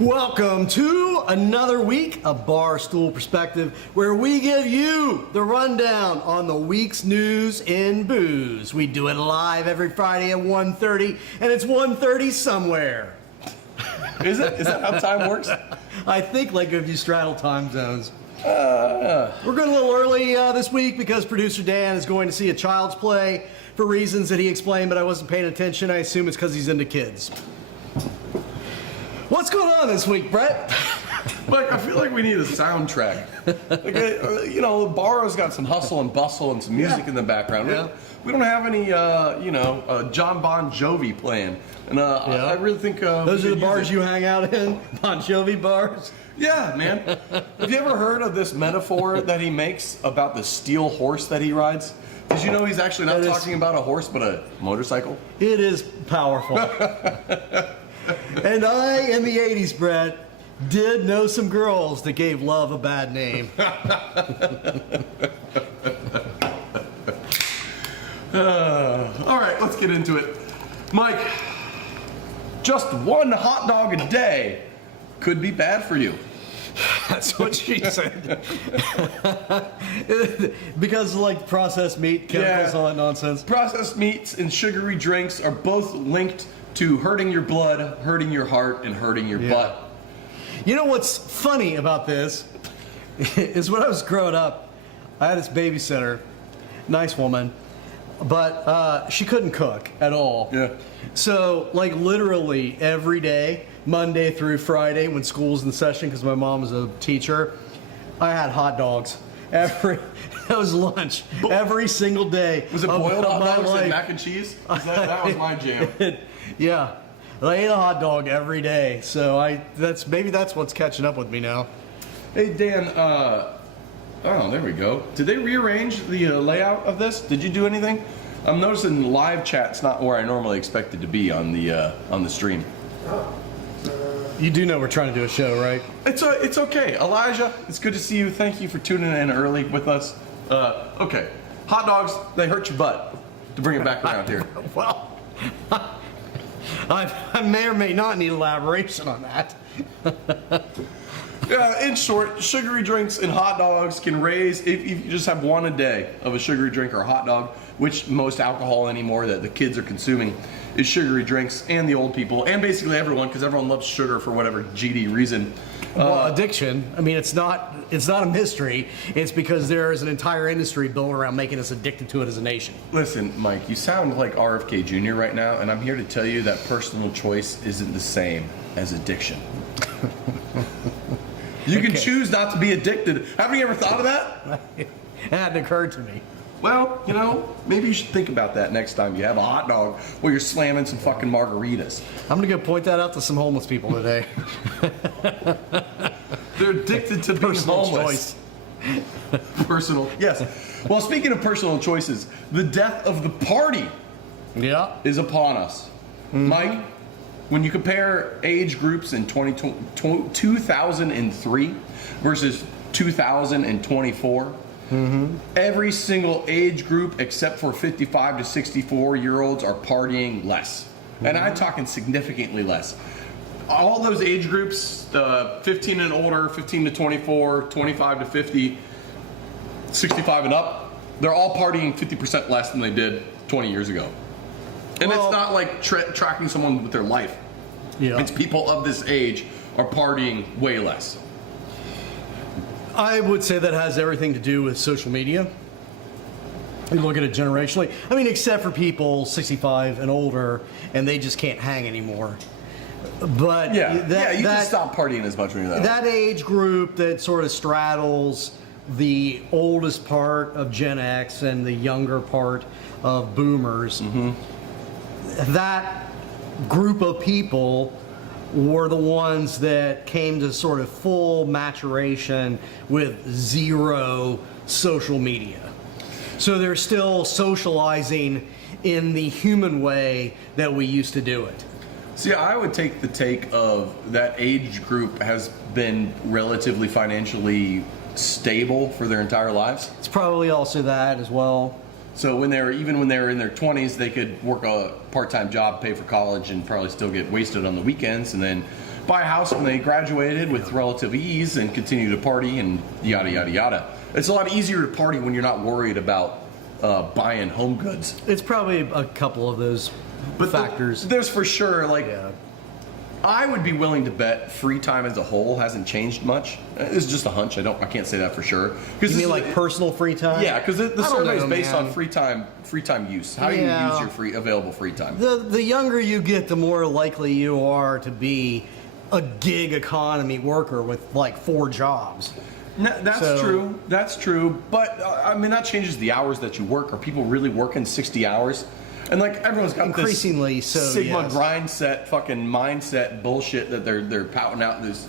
Welcome to another week of Barstool Perspective, where we give you the rundown on the week's news in booze. We do it live every Friday at 1:30, and it's 1:30 somewhere. Is it? Is that how time works? I think like if you straddle time zones. We're going a little early this week because producer Dan is going to see a Child's Play for reasons that he explained, but I wasn't paying attention. I assume it's because he's into kids. What's going on this week, Brett? Mike, I feel like we need a soundtrack. Like, you know, Barro's got some hustle and bustle and some music in the background. Yeah. We don't have any, John Bon Jovi playing. And I really think... Those are the bars you hang out in? Bon Jovi bars? Yeah, man. Have you ever heard of this metaphor that he makes about the steel horse that he rides? Did you know he's actually not talking about a horse, but a motorcycle? It is powerful. And I, in the 80s, Brett, did know some girls that gave love a bad name. All right, let's get into it. Mike, just one hot dog a day could be bad for you. That's what she said. Because of like processed meat, chemicals, all that nonsense. Processed meats and sugary drinks are both linked to hurting your blood, hurting your heart, and hurting your butt. You know what's funny about this is when I was growing up, I had this babysitter, nice woman, but she couldn't cook at all. Yeah. So like literally every day, Monday through Friday, when school's in session, because my mom was a teacher, I had hot dogs. That was lunch every single day. Was it boiled hot dogs and mac and cheese? That was my jam. Yeah, I ate a hot dog every day, so maybe that's what's catching up with me now. Hey Dan, oh there we go. Did they rearrange the layout of this? Did you do anything? I'm noticing live chat's not where I normally expect it to be on the stream. You do know we're trying to do a show, right? It's okay, Elijah. It's good to see you. Thank you for tuning in early with us. Okay, hot dogs, they hurt your butt. To bring it back around here. Well. I may or may not need elaboration on that. In short, sugary drinks and hot dogs can raise, if you just have one a day of a sugary drink or a hot dog, which most alcohol anymore that the kids are consuming is sugary drinks, and the old people, and basically everyone, because everyone loves sugar for whatever GD reason. Well, addiction, I mean, it's not a mystery. It's because there is an entire industry built around making us addicted to it as a nation. Listen, Mike, you sound like RFK Jr. right now, and I'm here to tell you that personal choice isn't the same as addiction. You can choose not to be addicted. Haven't you ever thought of that? It hadn't occurred to me. Well, you know, maybe you should think about that next time you have a hot dog while you're slamming some fucking margaritas. I'm going to go point that out to some homeless people today. They're addicted to being homeless. Personal, yes. Well, speaking of personal choices, the death of the party is upon us. Mm-hmm. Mike, when you compare age groups in 2003 versus 2024, every single age group except for 55 to 64-year-olds are partying less. And I'm talking significantly less. All those age groups, 15 and older, 15 to 24, 25 to 50, 65 and up, they're all partying 50% less than they did 20 years ago. And it's not like tracking someone with their life. Yeah. It's people of this age are partying way less. I would say that has everything to do with social media. You look at it generationally. I mean, except for people 65 and older, and they just can't hang anymore. But you can stop partying as much when you're that age group that sort of straddles the oldest part of Gen X and the younger part of boomers. That group of people were the ones that came to sort of full maturation with zero social media. So they're still socializing in the human way that we used to do it. See, I would take the take of that age group has been relatively financially stable for their entire lives. It's probably also that as well. So when they were in their 20s, they could work a part-time job, pay for college, and probably still get wasted on the weekends. And then buy a house when they graduated with relative ease and continue to party and yada, yada, yada. It's a lot easier to party when you're not worried about buying home goods. It's probably a couple of those factors. There's for sure, like, I would be willing to bet free time as a whole hasn't changed much. It's just a hunch. I can't say that for sure. You mean like personal free time? Yeah, because the survey is based man. on free time use. How you use your available free time. The younger you get, the more likely you are to be a gig economy worker with like 4 jobs. No, that's true. That's true. But I mean, that changes the hours that you work. Are people really working 60 hours? And like everyone's got increasingly this so Sigma grind set fucking mindset bullshit that they're pouting out this,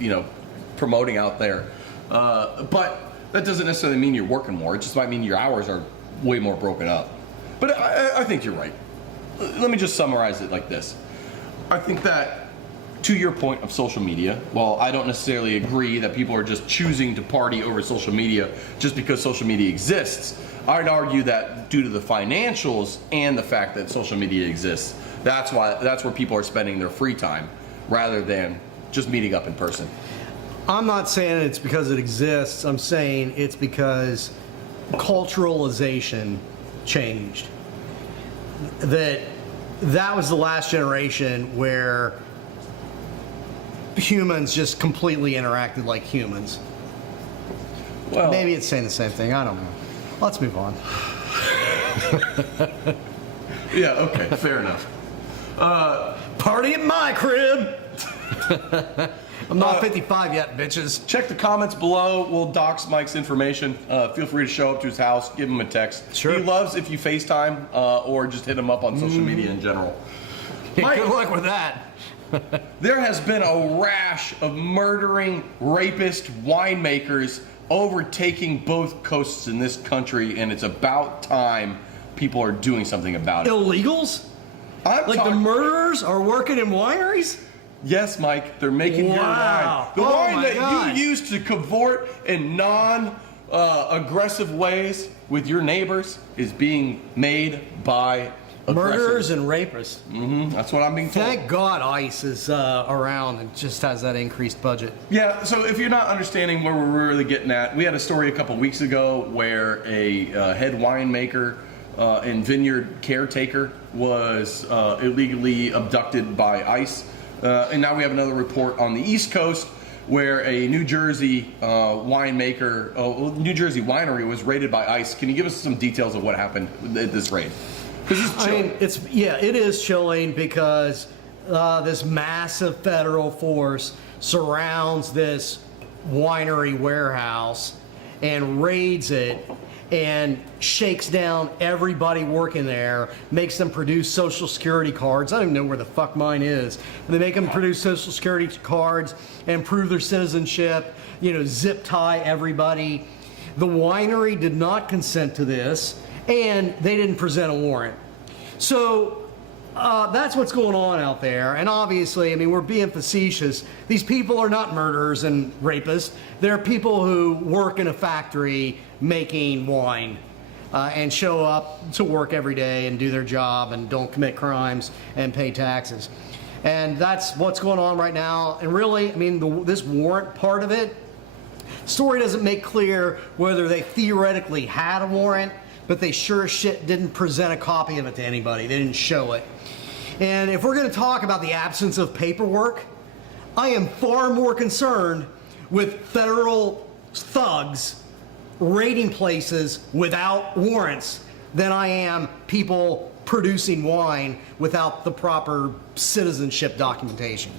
promoting out there. But that doesn't necessarily mean you're working more. It just might mean your hours are way more broken up. But I think you're right. Let me just summarize it like this. I think that, to your point of social media, while I don't necessarily agree that people are just choosing to party over social media just because social media exists, I'd argue that due to the financials and the fact that social media exists, that's where people are spending their free time rather than just meeting up in person. I'm not saying it's because it exists. I'm saying it's because culturalization changed. That was the last generation where humans just completely interacted like humans. Well, maybe it's saying the same thing. I don't know. Let's move on. Yeah, okay, fair enough. Party at my crib. I'm not 55 yet, bitches. Check the comments below. We'll dox Mike's information. Feel free to show up to his house, give him a text. Sure. He loves if you FaceTime or just hit him up on social media in general. Mike, good luck with that. There has been a rash of murdering rapist winemakers overtaking both coasts in this country, and it's about time people are doing something about it. Illegals? The murderers are working in wineries? Yes, Mike, they're making your wine. The wine that you use to cavort in non-aggressive ways with your neighbors is being made by murderers and rapists. Mm-hmm. That's what I'm being told. Thank God ICE is around and just has that increased budget. Yeah, so if you're not understanding where we're really getting at, we had a story a couple weeks ago where a head winemaker and vineyard caretaker was illegally abducted by ICE. And now we have another report on the East Coast where a New Jersey New Jersey winery was raided by ICE. Can you give us some details of what happened at this raid? It is chilling because this massive federal force surrounds this winery warehouse and raids it and shakes down everybody working there, makes them produce social security cards. I don't even know where the fuck mine is. They make them produce social security cards and prove their citizenship, zip tie everybody. The winery did not consent to this, and they didn't present a warrant. So that's what's going on out there. And obviously, we're being facetious. These people are not murderers and rapists. They're people who work in a factory making wine and show up to work every day and do their job and don't commit crimes and pay taxes. And that's what's going on right now. And really, this warrant part of it, story doesn't make clear whether they theoretically had a warrant, but they sure as shit didn't present a copy of it to anybody. They didn't show it. And if we're going to talk about the absence of paperwork, I am far more concerned with federal thugs raiding places without warrants than I am people producing wine without the proper citizenship documentation.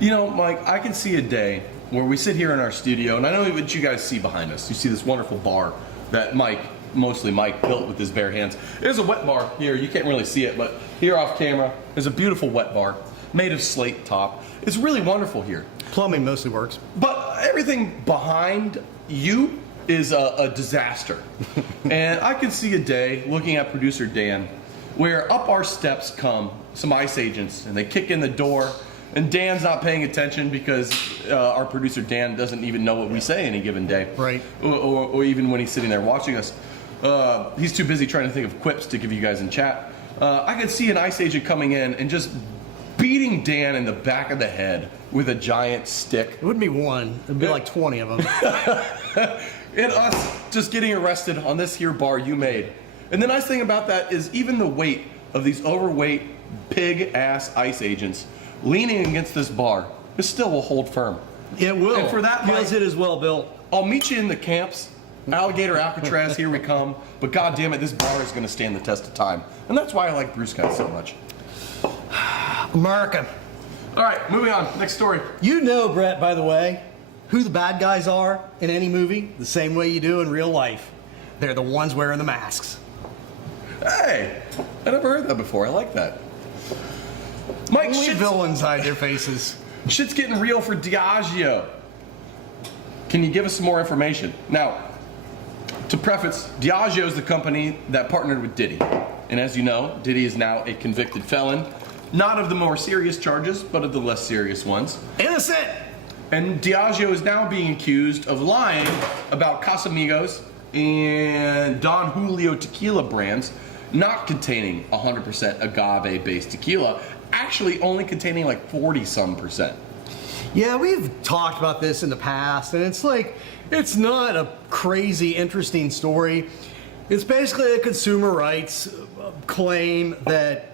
Mike, I can see a day where we sit here in our studio, and I know what you guys see behind us. You see this wonderful bar that mostly Mike built with his bare hands. There's a wet bar here. You can't really see it, but here off camera, there's a beautiful wet bar made of slate top. It's really wonderful here. Plumbing mostly works. But everything behind you is a disaster. And I can see a day, looking at producer Dan, where up our steps come some ICE agents, and they kick in the door, and Dan's not paying attention because our producer Dan doesn't even know what we say any given day. Right. Or even when he's sitting there watching us. He's too busy trying to think of quips to give you guys in chat. I could see an ICE agent coming in and just beating Dan in the back of the head with a giant stick. It wouldn't be one. It'd be like 20 of them. And us just getting arrested on this here bar you made. And the nice thing about that is even the weight of these overweight pig-ass ICE agents leaning against this bar, it still will hold firm. It will. And for that, because Mike, it is well built. I'll meet you in the camps. Alligator Alcatraz, here we come. But god damn it, this bar is going to stand the test of time. And that's why I like Brew Scott so much. America. All right, moving on. Next story. You know, Brett, by the way, who the bad guys are in any movie the same way you do in real life. They're the ones wearing the masks. Hey, I never heard that before. I like that. Mike, Only villains hide their faces. Shit's getting real for Diageo. Can you give us some more information? Now, to preface, Diageo is the company that partnered with Diddy. And as you know, Diddy is now a convicted felon. Not of the more serious charges, but of the less serious ones. Innocent! And Diageo is now being accused of lying about Casamigos and Don Julio tequila brands not containing 100% agave-based tequila, actually only containing like 40-some%. Yeah, we've talked about this in the past, and it's like, it's not a crazy, interesting story. It's basically a consumer rights claim that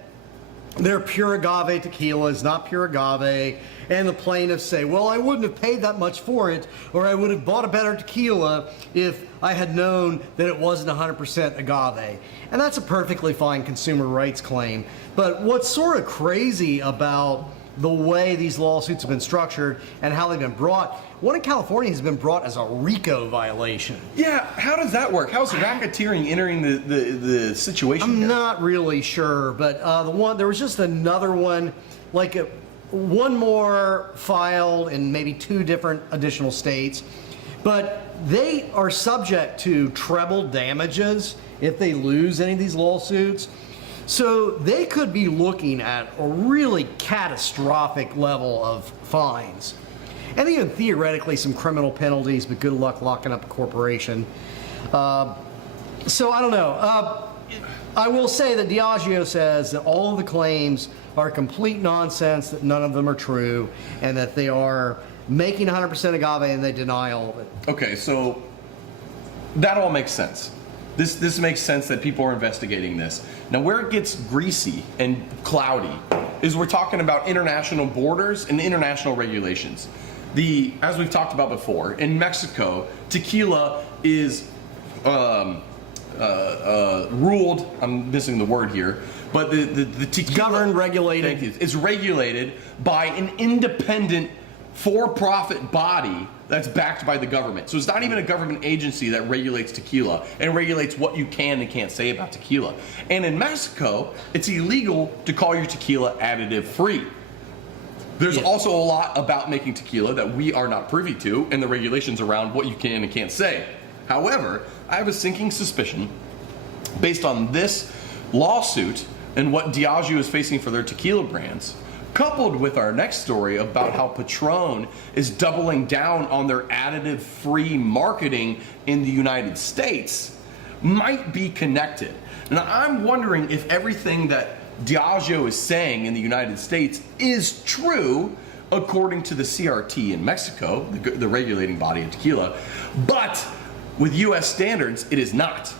their pure agave tequila is not pure agave, and the plaintiffs say, well, I wouldn't have paid that much for it, or I would have bought a better tequila if I had known that it wasn't 100% agave. And that's a perfectly fine consumer rights claim. But what's sort of crazy about the way these lawsuits have been structured and how they've been brought, one in California has been brought as a RICO violation. Yeah, how does that work? How's racketeering entering the situation? I'm here? not really sure, but there was just another one, like one more filed in maybe 2 different additional states, but they are subject to treble damages if they lose any of these lawsuits. So they could be looking at a really catastrophic level of fines. And even theoretically some criminal penalties, but good luck locking up a corporation. So I don't know. I will say that Diageo says that all of the claims are complete nonsense, that none of them are true, and that they are making 100% agave and they deny all of it. Okay, so that all makes sense. This makes sense that people are investigating this. Now, where it gets greasy and cloudy is we're talking about international borders and international regulations. As we've talked about before, in Mexico, tequila is ruled, I'm missing the word here, but the tequila... Governed, regulated. Thank you. It's regulated by an independent for-profit body that's backed by the government. So it's not even a government agency that regulates tequila and regulates what you can and can't say about tequila. And in Mexico, it's illegal to call your tequila additive-free. There's also a lot about making tequila that we are not privy to and the regulations around what you can and can't say. However, I have a sinking suspicion, based on this lawsuit and what Diageo is facing for their tequila brands, coupled with our next story about how Patron is doubling down on their additive-free marketing in the United States, might be connected. Now, I'm wondering if everything that Diageo is saying in the United States is true, according to the CRT in Mexico, the regulating body of tequila, but with US standards, it is not.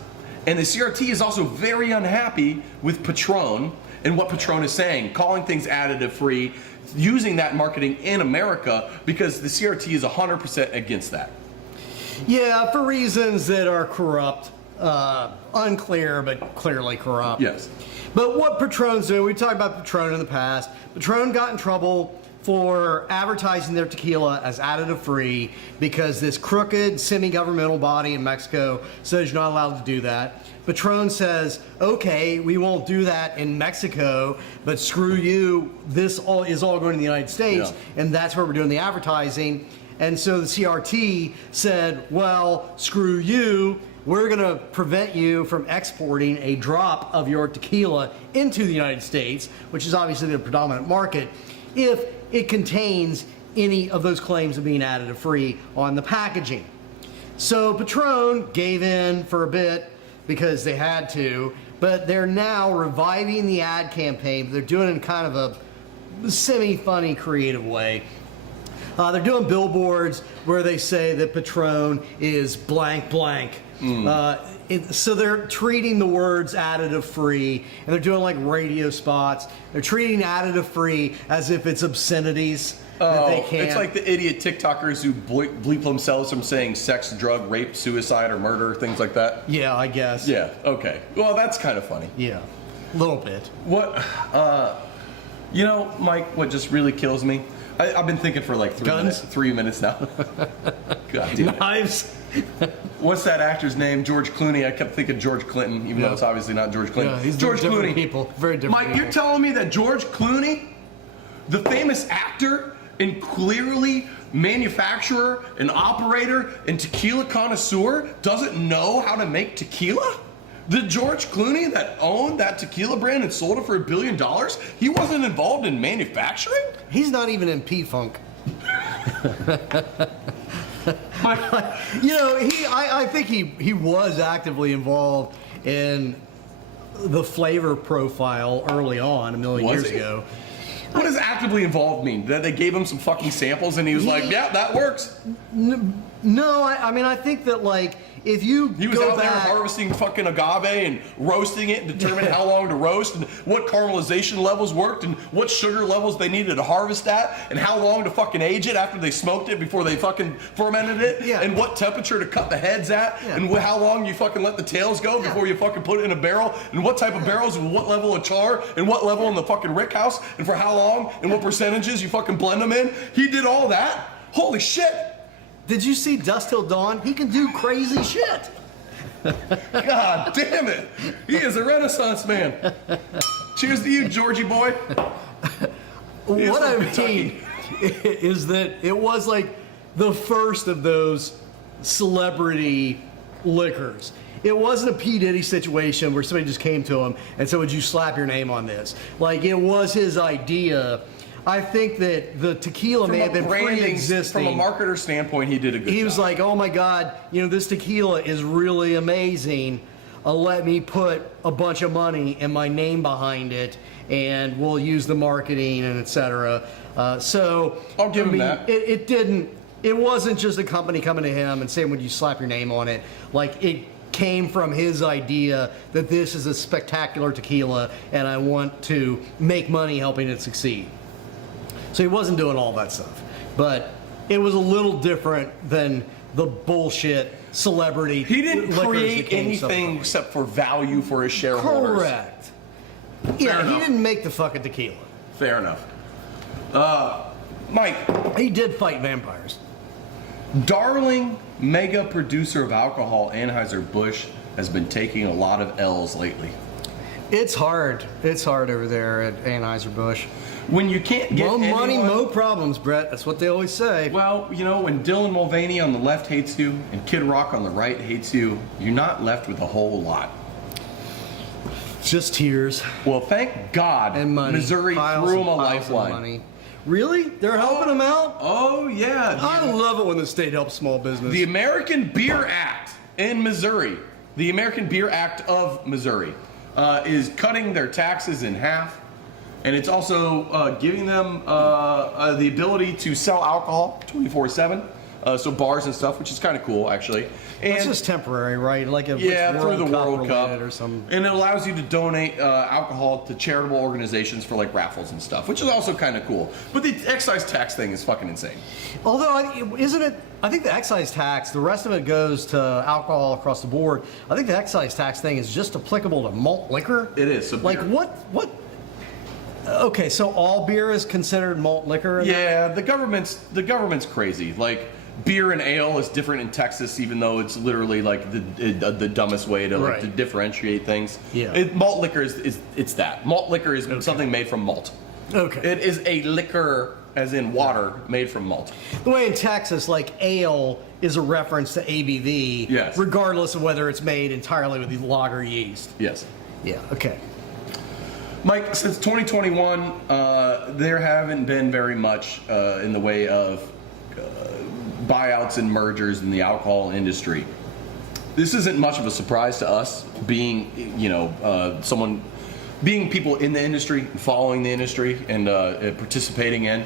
And the CRT is also very unhappy with Patron and what Patron is saying, calling things additive-free, using that marketing in America, because the CRT is 100% against that. Yeah, for reasons that are corrupt, unclear, but clearly corrupt. Yes. But what Patron's doing, we talked about Patron in the past. Patron got in trouble for advertising their tequila as additive-free because this crooked semi-governmental body in Mexico says you're not allowed to do that. Patron says, okay, we won't do that in Mexico, but screw you, this is all going to the United States, and that's where we're doing the advertising. And so the CRT said, well, screw you, we're going to prevent you from exporting a drop of your tequila into the United States, which is obviously the predominant market, if it contains any of those claims of being additive free on the packaging. So Patron gave in for a bit because they had to, but they're now reviving the ad campaign. They're doing it in kind of a semi-funny, creative way. They're doing billboards where they say that Patron is blank blank. So they're treating the words additive-free, and they're doing like radio spots. They're treating additive-free as if it's obscenities that they can't. It's like the idiot TikTokers who bleep themselves from saying sex, drug, rape, suicide, or murder, things like that. Yeah, I guess. Yeah, okay. Well, that's kind of funny. Yeah, a little bit. What, Mike, what just really kills me? I've been thinking for like 3 minutes now. God damn it. Knives. What's that actor's name? George Clooney. I kept thinking George Clinton, even though it's obviously not George Clinton. Yeah, he's George different Clooney. people. Very different Mike, people. you're telling me that George Clooney, the famous actor and clearly manufacturer and operator and tequila connoisseur, doesn't know how to make tequila? The George Clooney that owned that tequila brand and sold it for $1 billion, he wasn't involved in manufacturing? He's not even in P-Funk. I think he was actively involved in the flavor profile early on, a million years ago. What does actively involved mean? That they gave him some fucking samples and he was like, yeah, that works? No, I think that like, if you He was out there harvesting fucking agave and roasting it and determining how long to roast and what caramelization levels worked and what sugar levels they needed to harvest at and how long to fucking age it after they smoked it before they fucking fermented it and what temperature to cut the heads at and how long you fucking let the tails go before you fucking put it in a barrel and what type of barrels and what level of char and what level in the fucking rick house and for how long and what percentages you fucking blend them in. He did all that? Holy shit. Did you see Dust Till Dawn? He can do crazy shit. God damn it. He is a Renaissance man. Cheers to you, Georgie boy. What I mean is that it was like the first of those celebrity liquors. It wasn't a P. Diddy situation where somebody just came to him and said, would you slap your name on this? Like, it was his idea. I think that the tequila may have been pre-existing. From a marketer standpoint, he did a good job. He was like, oh my God, this tequila is really amazing. Let me put a bunch of money and my name behind it, and we'll use the marketing and etc. So I'll give him that. It wasn't just a company coming to him and saying, would you slap your name on it? Like, it came from his idea that this is a spectacular tequila and I want to make money helping it succeed. So he wasn't doing all that stuff, but it was a little different than the bullshit celebrity. He didn't create anything except for value for his shareholders. Correct. Yeah, he didn't make the fucking tequila. Fair enough. Mike. He did fight vampires. Darling mega producer of alcohol, Anheuser-Busch, has been taking a lot of L's lately. It's hard. It's hard over there at Anheuser-Busch. When you can't get money, no problems, Brett. That's what they always say. Well, when Dylan Mulvaney on the left hates you and Kid Rock on the right hates you, you're not left with a whole lot. Just tears. Well, thank God and money. Missouri threw him a lifeline. Money. Really? They're helping them out? Oh, yeah. I love it when the state helps small business. The American Beer Act in Missouri, the American Beer Act of Missouri, is cutting their taxes in half. And it's also giving them the ability to sell alcohol 24/7, so bars and stuff, which is kind of cool, actually. And it's just temporary, right? Like through the World Cup or some. And it allows you to donate alcohol to charitable organizations for like raffles and stuff, which is also kind of cool. But the excise tax thing is fucking insane. Although, isn't it? I think the excise tax, the rest of it goes to alcohol across the board. I think the excise tax thing is just applicable to malt liquor. It is. So like what? Okay, so all beer is considered malt liquor? Yeah, the government's crazy. Like, beer and ale is different in Texas, even though it's literally like the dumbest way to, to differentiate things. Yeah. Malt liquor is that. Malt liquor is something made from malt. Okay. It is a liquor, as in water, made from malt. The way in Texas, like ale is a reference to ABV, yes, regardless of whether it's made entirely with the lager yeast. Yes. Yeah. Okay. Mike, since 2021, there haven't been very much in the way of buyouts and mergers in the alcohol industry. This isn't much of a surprise to us, being, someone being people in the industry, following the industry, and participating in.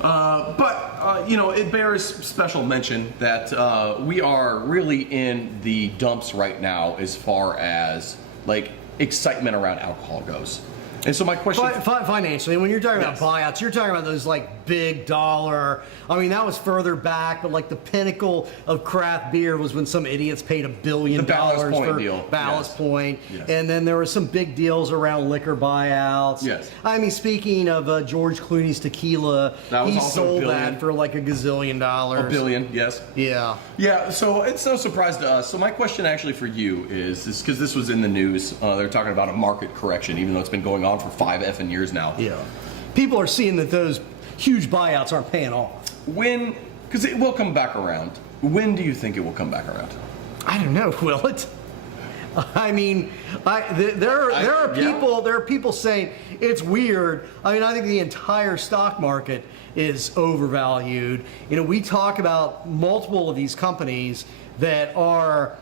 But it bears special mention that we are really in the dumps right now as far as like excitement around alcohol goes. And so my question... Financially, when you're talking Yes. about buyouts, you're talking about those like big dollar. I mean, that was further back, but like the pinnacle of craft beer was when some idiots paid $1 billion The Ballast Point for deal. Ballast Yes. Point. Yes. And then there were some big deals around liquor buyouts. Yes. I mean, speaking of George Clooney's Tequila, That was he also sold $1 billion. that for like $1 gazillion. $1 billion, yes. Yeah. Yeah, so it's no surprise to us. So my question actually for you is because this was in the news, they're talking about a market correction, even though it's been going on for 5 effing years now. Yeah. People are seeing that those huge buyouts aren't paying off. When, because it will come back around. When do you think it will come back around? I don't know. Will it? I mean, there are people saying it's weird. I mean, I think the entire stock market is overvalued. You know, we talk about multiple of these companies that are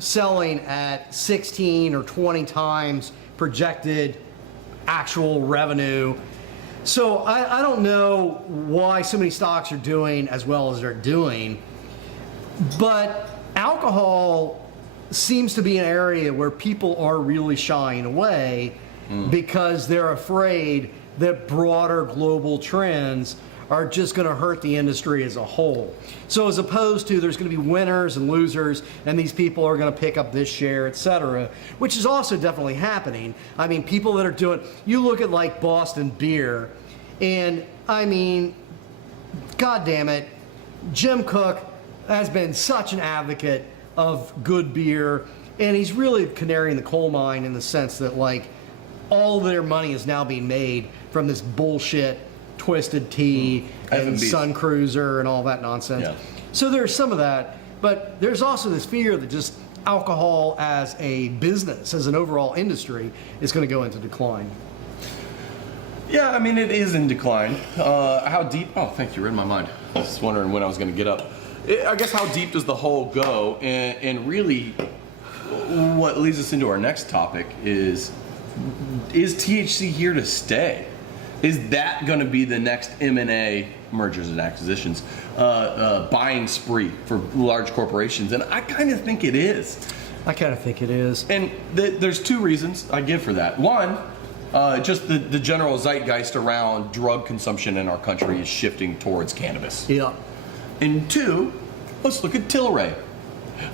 selling at 16 or 20 times projected actual revenue. So I don't know why so many stocks are doing as well as they're doing, but alcohol seems to be an area where people are really shying away because they're afraid that broader global trends are just going to hurt the industry as a whole. So as opposed to there's going to be winners and losers, and these people are going to pick up this share, etc., which is also definitely happening. I mean, people that are doing, you look at like Boston Beer, and I mean, God damn it, Jim Cook has been such an advocate of good beer, and he's really a canary in the coal mine in the sense that like all of their money is now being made from this bullshit Twisted Tea and F&Bs. Sun Cruiser and all that nonsense. Yeah. So there's some of that, but there's also this fear that just alcohol as a business, as an overall industry, is going to go into decline. Yeah, I mean, it is in decline. How deep? Oh, thank you. Read my mind. I was wondering when I was going to get up. I guess how deep does the hole go? And really, what leads us into our next topic is THC here to stay? Is that going to be the next M&A, mergers and acquisitions, buying spree for large corporations? And I kind of think it is. I kind of think it is. And there's 2 reasons I give for that. One, just the general zeitgeist around drug consumption in our country is shifting towards cannabis. Yeah. And 2, let's look at Tilray.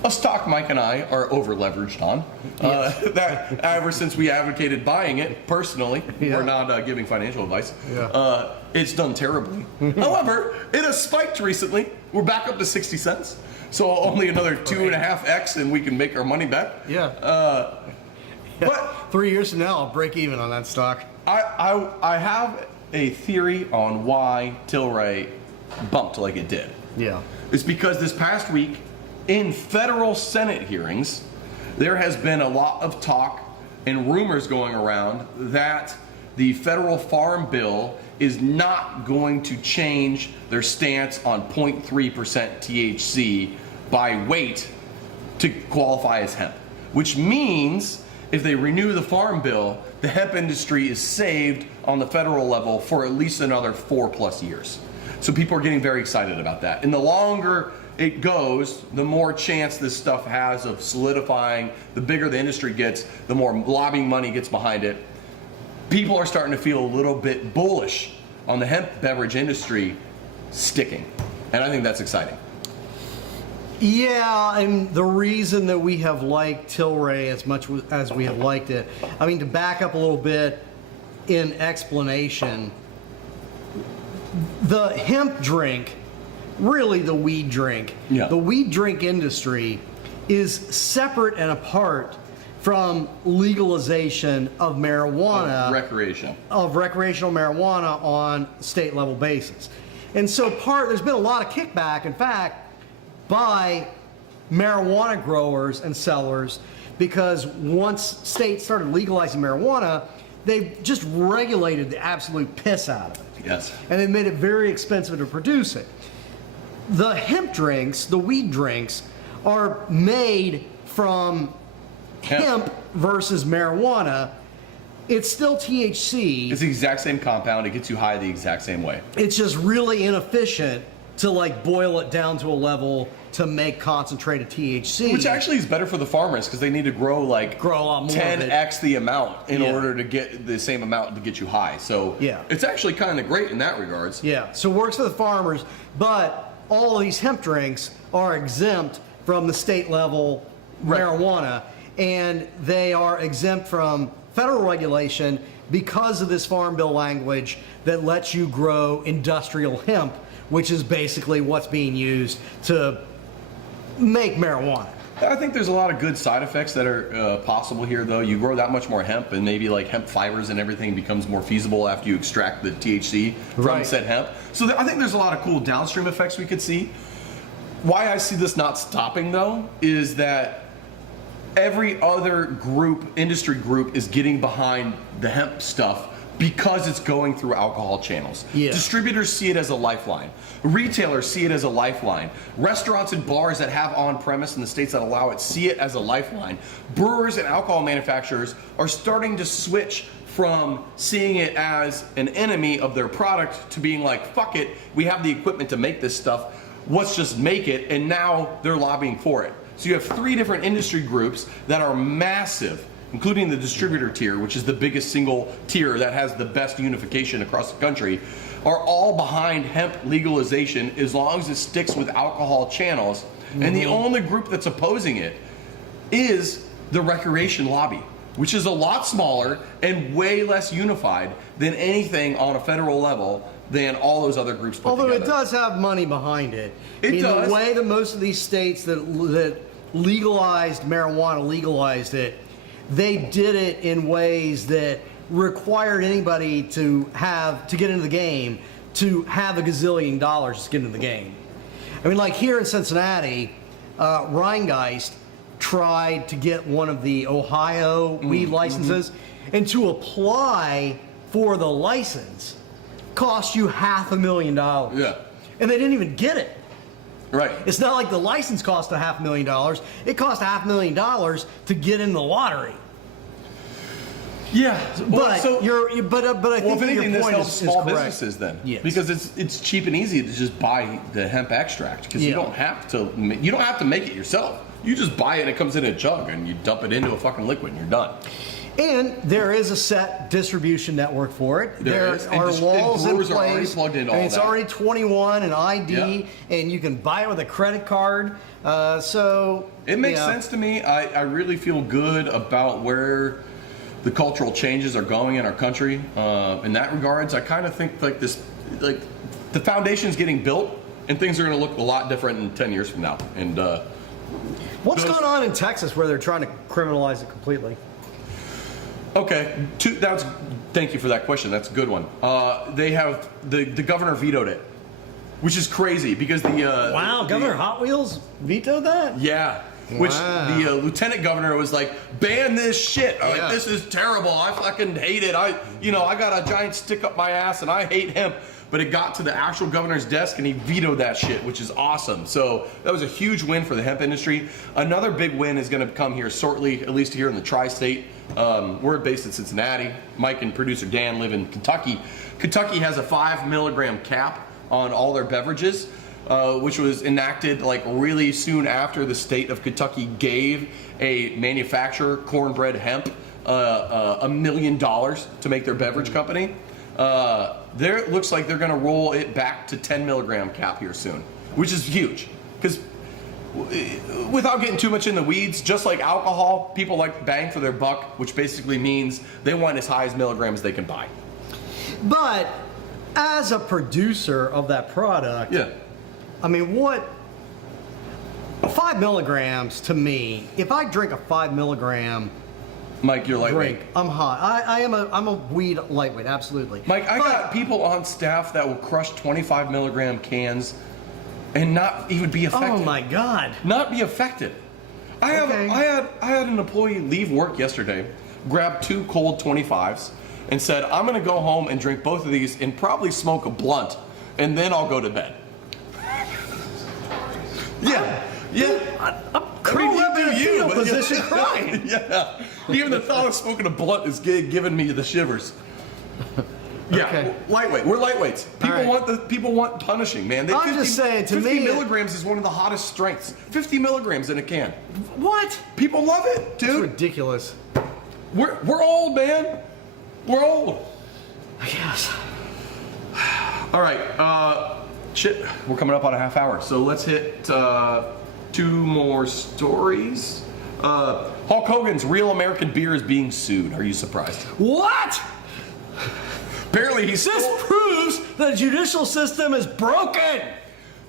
A stock Mike and I are over leveraged on. That ever since we advocated buying it personally, Yeah. we're not giving financial advice. Yeah. It's done terribly. However, it has spiked recently. We're back up to 60 cents. So only another 2.5x and we can make our money back. Yeah. But 3 years from now, I'll break even on that stock. I have a theory on why Tilray bumped like it did. Yeah. It's because this past week, in federal Senate hearings, there has been a lot of talk and rumors going around that the federal farm bill is not going to change their stance on 0.3% THC by weight to qualify as hemp, which means if they renew the farm bill, the hemp industry is saved on the federal level for at least another 4+ years. So people are getting very excited about that. And the longer it goes, the more chance this stuff has of solidifying. The bigger the industry gets, the more lobbying money gets behind it. People are starting to feel a little bit bullish on the hemp beverage industry sticking. And I think that's exciting. Yeah, and the reason that we have liked Tilray as much as we have liked it, I mean, to back up a little bit in explanation, the hemp drink, really the weed drink, the weed drink industry is separate and apart from legalization of marijuana, Recreational. recreational marijuana on state level basis. And so there's been a lot of kickback, in fact, by marijuana growers and sellers, because once states started legalizing marijuana, they've just regulated the absolute piss out of it. Yes. And they made it very expensive to produce it. The hemp drinks, the weed drinks, are made from hemp versus marijuana, it's still THC. It's the exact same compound. It gets you high the exact same way. It's just really inefficient to like boil it down to a level to make concentrated THC. Which actually is better for the farmers because they need to grow a lot more 10x the amount in order to get the same amount to get you high. So it's actually kind of great in that regards. Yeah, so it works for the farmers, but all of these hemp drinks are exempt from the state level marijuana, and they are exempt from federal regulation because of this Farm Bill language that lets you grow industrial hemp, which is basically what's being used to make marijuana. I think there's a lot of good side effects that are possible here, though. You grow that much more hemp, and maybe like hemp fibers and everything becomes more feasible after you extract the THC from said hemp. So I think there's a lot of cool downstream effects we could see. Why I see this not stopping, though, is that every other industry group is getting behind the hemp stuff because it's going through alcohol channels. Distributors see it as a lifeline. Retailers see it as a lifeline. Restaurants and bars that have on-premise in the states that allow it see it as a lifeline. Brewers and alcohol manufacturers are starting to switch from seeing it as an enemy of their product to being like, fuck it, we have the equipment to make this stuff, let's just make it, and now they're lobbying for it. So you have 3 different industry groups that are massive, including the distributor tier, which is the biggest single tier that has the best unification across the country, are all behind hemp legalization as long as it sticks with alcohol channels. And the only group that's opposing it is the recreation lobby, which is a lot smaller and way less unified than anything on a federal level than all those other groups put Although together. it does have money behind it. It does. The way that most of these states that legalized marijuana legalized it, they did it in ways that required anybody to get into the game to have $1 gazillion to get into the game. I mean, like here in Cincinnati, Rheingeist tried to get one of the Ohio weed licenses, and to apply for the license cost you $500,000. Yeah. And they didn't even get it. Right. It's not like the license cost $500,000. It cost $500,000 to get in the lottery. Yeah, But I think if anything, your this point helps is small correct. businesses then, Yes. because it's cheap and easy to just buy the hemp extract because you don't have to make it yourself. You just buy it and it comes in a jug and you dump it into a fucking liquid and you're done. And there is a set distribution network for it. There is. are laws in Brewers are already place. plugged into and all it's that. already 21 and ID, and you can buy it with a credit card. So It makes sense to me. I really feel good about where the cultural changes are going in our country. In that regards, I kind of think like the foundation's getting built and things are going to look a lot different in 10 years from now. And What's going on in Texas where they're trying to criminalize it completely? Okay, thank you for that question. That's a good one. They have the governor vetoed it, which is crazy because Governor Hot Wheels vetoed that? Yeah. Which the lieutenant governor was like, ban this shit. Like, this is terrible. I fucking hate it. I got a giant stick up my ass and I hate hemp. But it got to the actual governor's desk and he vetoed that shit, which is awesome. So that was a huge win for the hemp industry. Another big win is going to come here shortly, at least here in the tri-state. We're based in Cincinnati. Mike and producer Dan live in Kentucky. Kentucky has a 5 milligram cap on all their beverages, which was enacted like really soon after the state of Kentucky gave a manufacturer, Cornbread Hemp, $1 million to make their beverage company. It looks like they're going to roll it back to 10 milligram cap here soon, which is huge. Because without getting too much in the weeds, just like alcohol, people like bang for their buck, which basically means they want as high as milligrams they can buy. But as a producer of that product, I mean, 5 milligrams to me, if I drink a 5 milligram Mike, you're lightweight. drink, I'm hot. I'm a weed lightweight, absolutely. Mike, I got people on staff that will crush 25 milligram cans and not even be affected. Oh my God. Not be affected. I had an employee leave work yesterday, grab 2 cold 25s, and said, I'm going to go home and drink both of these and probably smoke a blunt, and then I'll go to bed. I'm curled up in a fetal position crying. Yeah. Even the thought of smoking a blunt is giving me the shivers. Yeah, Okay. lightweight. We're lightweights. People want punishing, man. I'm just saying, to 50 me, milligrams is one of the hottest strengths. 50 milligrams in a can. What? People love it, It's dude. ridiculous. We're old, man. We're old. I guess. All right. Shit. We're coming up on a half hour, so let's hit 2 more stories. Hulk Hogan's Real American Beer is being sued. Are you surprised? What? Apparently, This proves the judicial system is broken.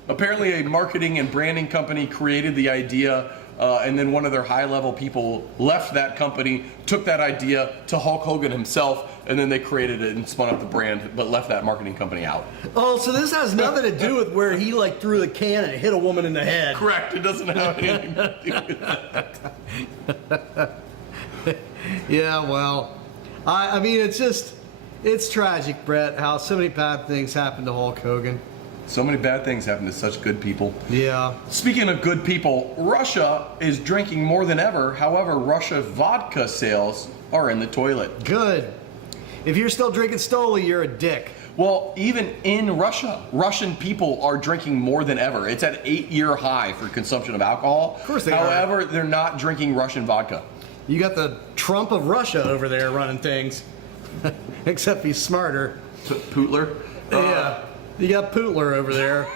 Apparently, a marketing and branding company created the idea, and then one of their high-level people left that company, took that idea to Hulk Hogan himself, and then they created it and spun up the brand, but left that marketing company out. Oh, so this has nothing to do with where he like threw the can and hit a woman in the head. Correct. It doesn't have anything to do with that. Yeah, well, I mean, it's tragic, Brett, how so many bad things happen to Hulk Hogan. So many bad things happen to such good people. Yeah. Speaking of good people, Russia is drinking more than ever. However, Russia vodka sales are in the toilet. Good. If you're still drinking Stoli, you're a dick. Well, even in Russia, Russian people are drinking more than ever. It's at an 8-year high for consumption of alcohol. Of course they are. However, they're not drinking Russian vodka. You got the Trump of Russia over there running things. Except he's smarter. Pootler? Yeah. You got Pootler over there.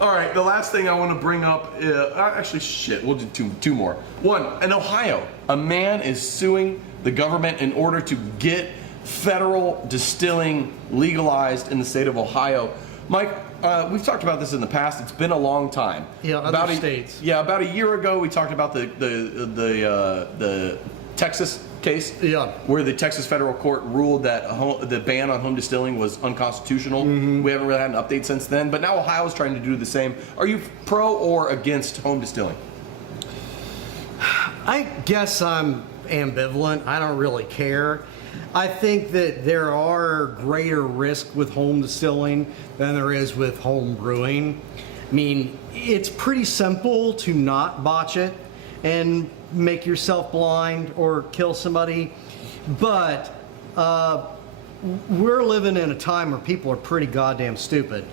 All right, the last thing I want to bring up actually, shit, we'll do two more. One, in Ohio, a man is suing the government in order to get federal distilling legalized in the state of Ohio. Mike, we've talked about this in the past. It's been a long time. Yeah, other states. Yeah, about a year ago, we talked about the Texas case, Yeah. where the Texas federal court ruled that the ban on home distilling was unconstitutional. Mm-hmm. We haven't really had an update since then, but now Ohio's trying to do the same. Are you pro or against home distilling? I guess I'm ambivalent. I don't really care. I think that there are greater risks with home distilling than there is with home brewing. I mean, it's pretty simple to not botch it and make yourself blind or kill somebody, but we're living in a time where people are pretty goddamn stupid.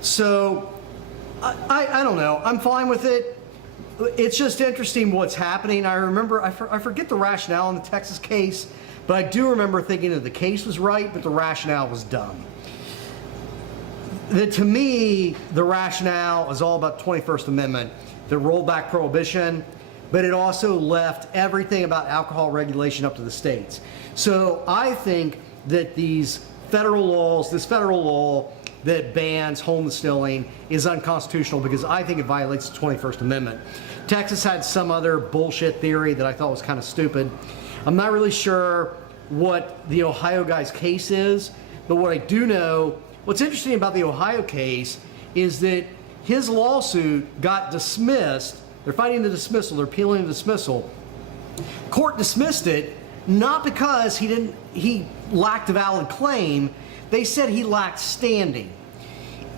So I don't know. I'm fine with it. It's just interesting what's happening. I remember, I forget the rationale in the Texas case, but I do remember thinking that the case was right, but the rationale was dumb. To me, the rationale is all about the 21st Amendment that rolled back prohibition, but it also left everything about alcohol regulation up to the states. So I think that this federal law that bans home distilling is unconstitutional because I think it violates the 21st Amendment. Texas had some other bullshit theory that I thought was kind of stupid. I'm not really sure what the Ohio guy's case is, but what I do know, what's interesting about the Ohio case is that his lawsuit got dismissed. They're fighting the dismissal, they're appealing the dismissal. Court dismissed it, not because he lacked a valid claim, they said he lacked standing.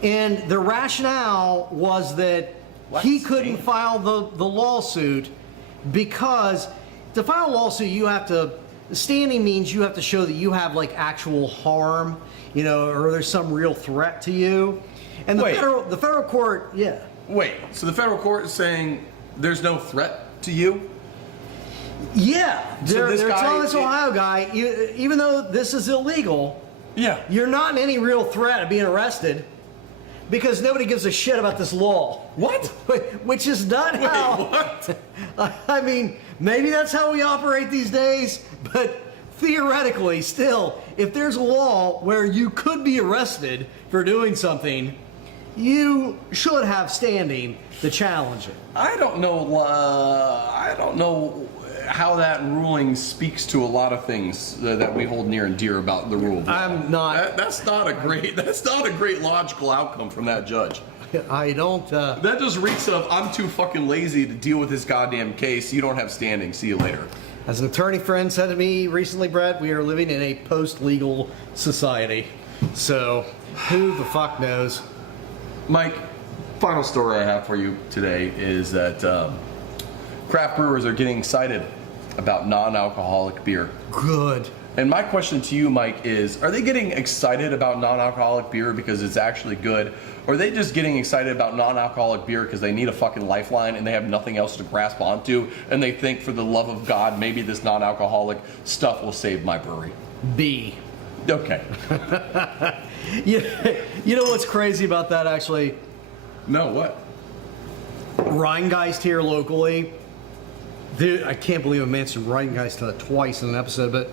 And the rationale was that he couldn't file the lawsuit because to file a lawsuit, standing means you have to show that you have like actual harm, or there's some real threat to you. And the federal court, yeah. Wait, so the federal court is saying there's no threat to you? Yeah, So they're telling this Ohio guy, even though this is illegal, Yeah. you're not in any real threat of being arrested because nobody gives a shit about this law. What? Which is not how. What? I mean, maybe that's how we operate these days, but theoretically, still, if there's a law where you could be arrested for doing something, you should have standing to challenge it. I don't know how that ruling speaks to a lot of things that we hold near and dear about the rule of law. I'm not. That's not a great logical outcome from that judge. I don't. That just reeks of I'm too fucking lazy to deal with this goddamn case. You don't have standing. See you later. As an attorney friend said to me recently, Brett, we are living in a post-legal society. So, who the fuck knows? Mike, final story I have for you today is that craft brewers are getting cited about non-alcoholic beer. Good. And my question to you, Mike, is are they getting excited about non-alcoholic beer because it's actually good? Or are they just getting excited about non-alcoholic beer because they need a fucking lifeline and they have nothing else to grasp onto? And they think, for the love of God, maybe this non-alcoholic stuff will save my brewery? B. Okay. You know what's crazy about that, actually? No, what? Rheingeist here locally. Dude, I can't believe I mentioned Rheingeist twice in an episode, but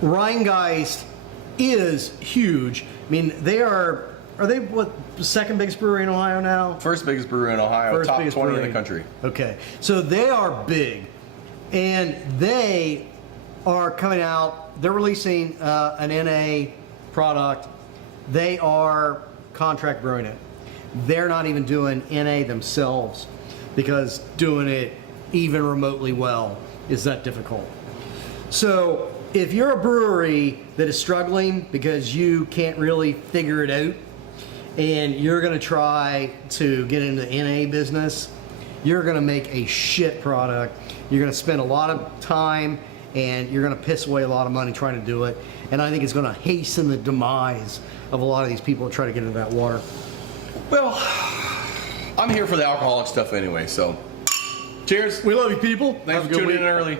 Rheingeist is huge. I mean, are they what, the second biggest brewery in Ohio now? First biggest brewery in Ohio, First top biggest 20 brewery in the country. Okay, so they are big, and they are coming out. They're releasing an NA product. They are contract brewing it. They're not even doing NA themselves because doing it even remotely well is that difficult. So if you're a brewery that is struggling because you can't really figure it out and you're going to try to get into the NA business, you're going to make a shit product. You're going to spend a lot of time and you're going to piss away a lot of money trying to do it. And I think it's going to hasten the demise of a lot of these people that try to get into that water. Well, I'm here for the alcoholic stuff anyway, so cheers. We love you, people. Thanks for tuning in early.